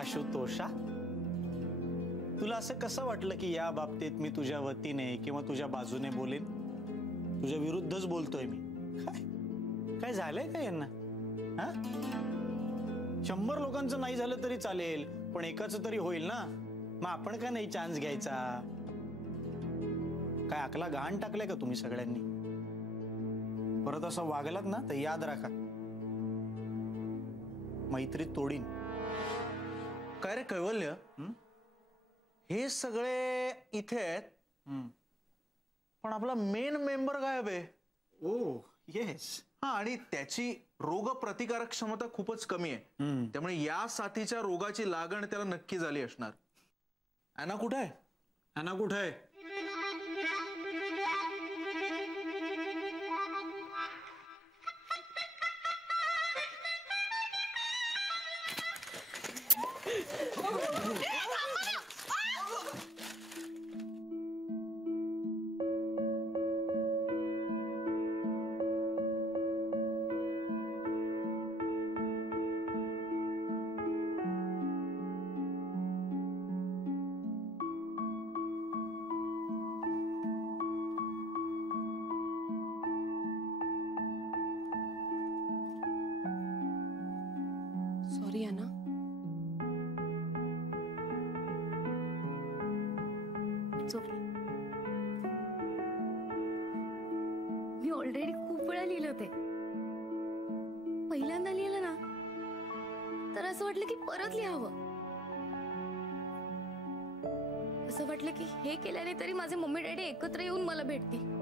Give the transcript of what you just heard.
आशुतोषा, तुला असं कसं वाटलं की या बाबतीत मी तुझ्या वतीने किंवा तुझ्या बाजूने बोलेन? तुझ्या विरुद्धच बोलतोय मी. काय झालंय का यांना? हा, 100 लोकांचं नाही झालं तरी चालेल, पण एकाच तरी होईल ना. मग आपण का नाही चान्स घ्यायचा? काय अकला गहाण टाकलाय का तुम्ही सगळ्यांनी? परत असं वागलात ना तर याद राखा, मैत्री तोडीन. काय रे कैवल्य, हे सगळे इथे आहेत, पण आपला मेन मेंबर गायब आहे. ओ येस. हा, आणि त्याची रोग प्रतिकारक क्षमता खूपच कमी आहे. त्यामुळे या साथीच्या रोगाची लागण त्याला नक्की झाली असणार. अॅना कुठे आहे? अॅना कुठे आहे? सॉरी अना. It's okay. मी ऑलरेडी खूप वेळा लिहिलं होते. पहिल्यांदा लिहिलं ना तर असं वाटलं की परत लिहावं. असं वाटलं की हे केल्याने तरी माझे मम्मी डॅडी एकत्र येऊन मला भेटतील.